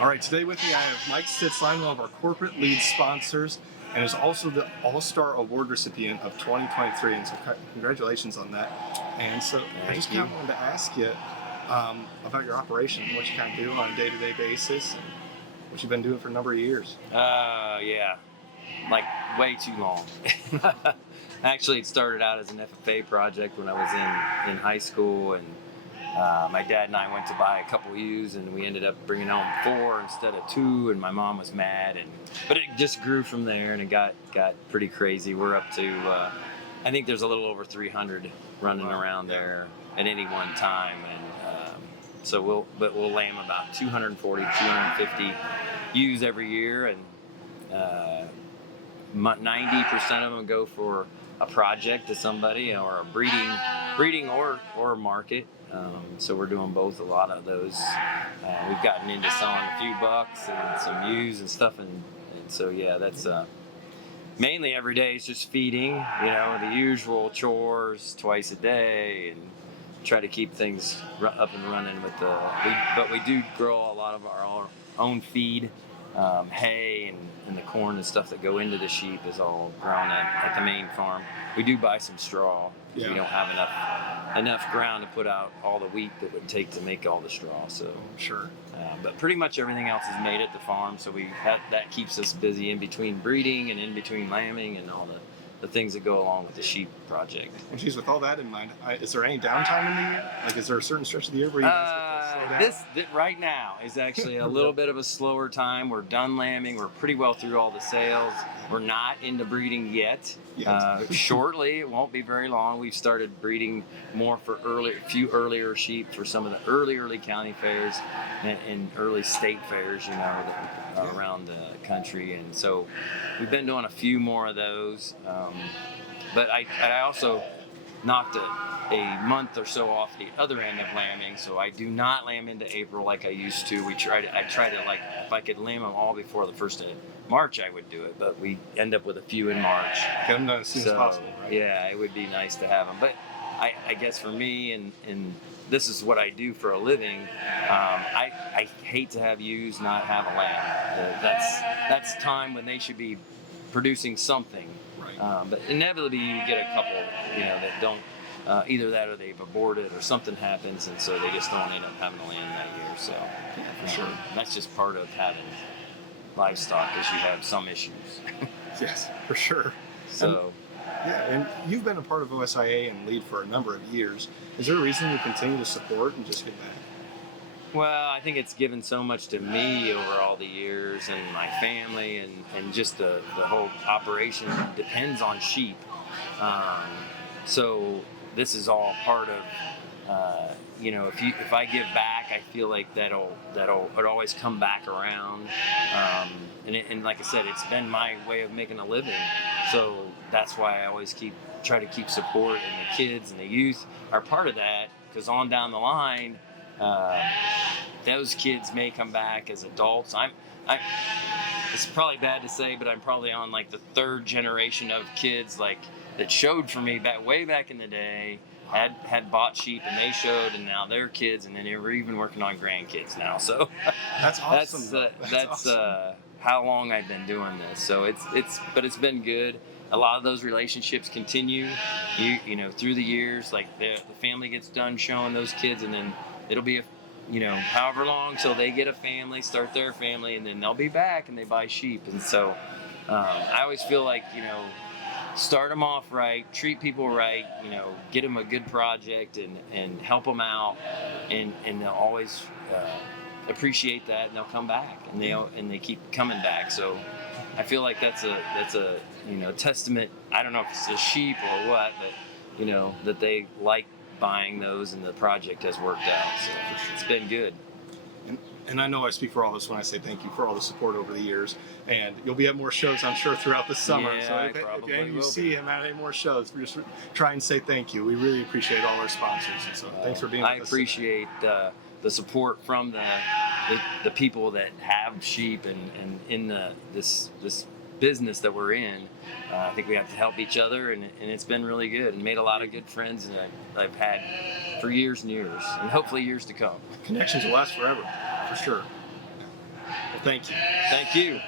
All right, today with me I have Mike Stitzlein, one of our corporate lead sponsors, and is also the All-Star Award recipient of 2023. And so, congratulations on that. And so, I just kind of wanted to ask you about your operation, what you kind of do on a day-to-day basis, and what you've been doing for a number of years. Yeah, like way too long. Actually, it started out as an FFA project when I was in high school, and my dad and I went to buy a couple ewes, and we ended up bringing home 4 instead of 2, and my mom was mad, but it just grew from there, and it got pretty crazy. We're up to, I think there's a little over 300 running around there at any one time, and so we'll lamb about 240, 250 ewes every year, and 90% of them go for a project to somebody or a breeding or market. So we're doing both, a lot of those. We've gotten into selling a few bucks and some ewes and stuff, and so yeah, that's mainly every day is just feeding, the usual chores twice a day, and try to keep things up and running but we do grow a lot of our own feed. Hay and the corn and stuff that go into the sheep is all grown at the main farm. We do buy some straw. We don't have enough ground to put out all the wheat that would take to make all the straw. So sure. But pretty much everything else is made at the farm. So that keeps us busy in between breeding and in between lambing and all the things that go along with the sheep project. Well, geez, with all that in mind, is there any downtime in the year? Like, is there a certain stretch of the year where you guys get to slow down? Right now is actually a little bit of a slower time. We're done lambing. We're pretty well through all the sales. We're not into breeding yet. Shortly, it won't be very long. We've started breeding more for a few earlier sheep for some of the early county fairs and early state fairs, around the country. And so we've been doing a few more of those. But I also knocked a month or so off the other end of lambing, so I do not lamb into April like I used to. I try to like, if I could lamb them all before the 1st of March, I would do it, but we end up with a few in March. Get them done as soon as possible, right? Yeah, it would be nice to have them, but I guess for me, and this is what I do for a living, I hate to have ewes not have a lamb. That's time when they should be producing something. Right. But inevitably you get a couple, that don't, either that or they've aborted or something happens, and so they just don't end up having a lamb that year. So for sure, that's just part of having livestock, is you have some issues. Yes, for sure. So. And you've been a part of OSIA and lead for a number of years. Is there a reason you continue to support and just give back? Well, I think it's given so much to me over all the years, and my family, and just the whole operation depends on sheep. So this is all part of, if I give back, I feel like that'll always come back around. And like I said, it's been my way of making a living. So that's why I always try to keep support, and the kids and the youth are part of that, because on down the line, those kids may come back as adults. It's probably bad to say, but I'm probably on like the 3rd generation of kids that showed for me way back in the day, had bought sheep, and they showed, and now they're kids, and then we're even working on grandkids now. So that's awesome. That's awesome. How long I've been doing this. So it's been good. A lot of those relationships continue, through the years. Like the family gets done showing those kids, and then it'll be however long till they get a family, start their family, and then they'll be back and they buy sheep. And so I always feel like, start them off right, treat people right, get them a good project and help them out, and they'll always appreciate that, and they'll come back, and they keep coming back. So I feel like that's a testament. I don't know if it's a sheep or what, but that they like buying those, and the project has worked out. So it's been good. And I know I speak for all of us when I say thank you for all the support over the years. And you'll be at more shows, I'm sure, throughout the summer. Yeah, so if you see him at any more shows, we just try and say thank you. We really appreciate all our sponsors. And so thanks for being with us. I appreciate the support from the people that have sheep and in this business that we're in. I think we have to help each other, and it's been really good, and made a lot of good friends that I've had for years and years, and hopefully years to come. Connections will last forever, for sure. Thank you. Thank you.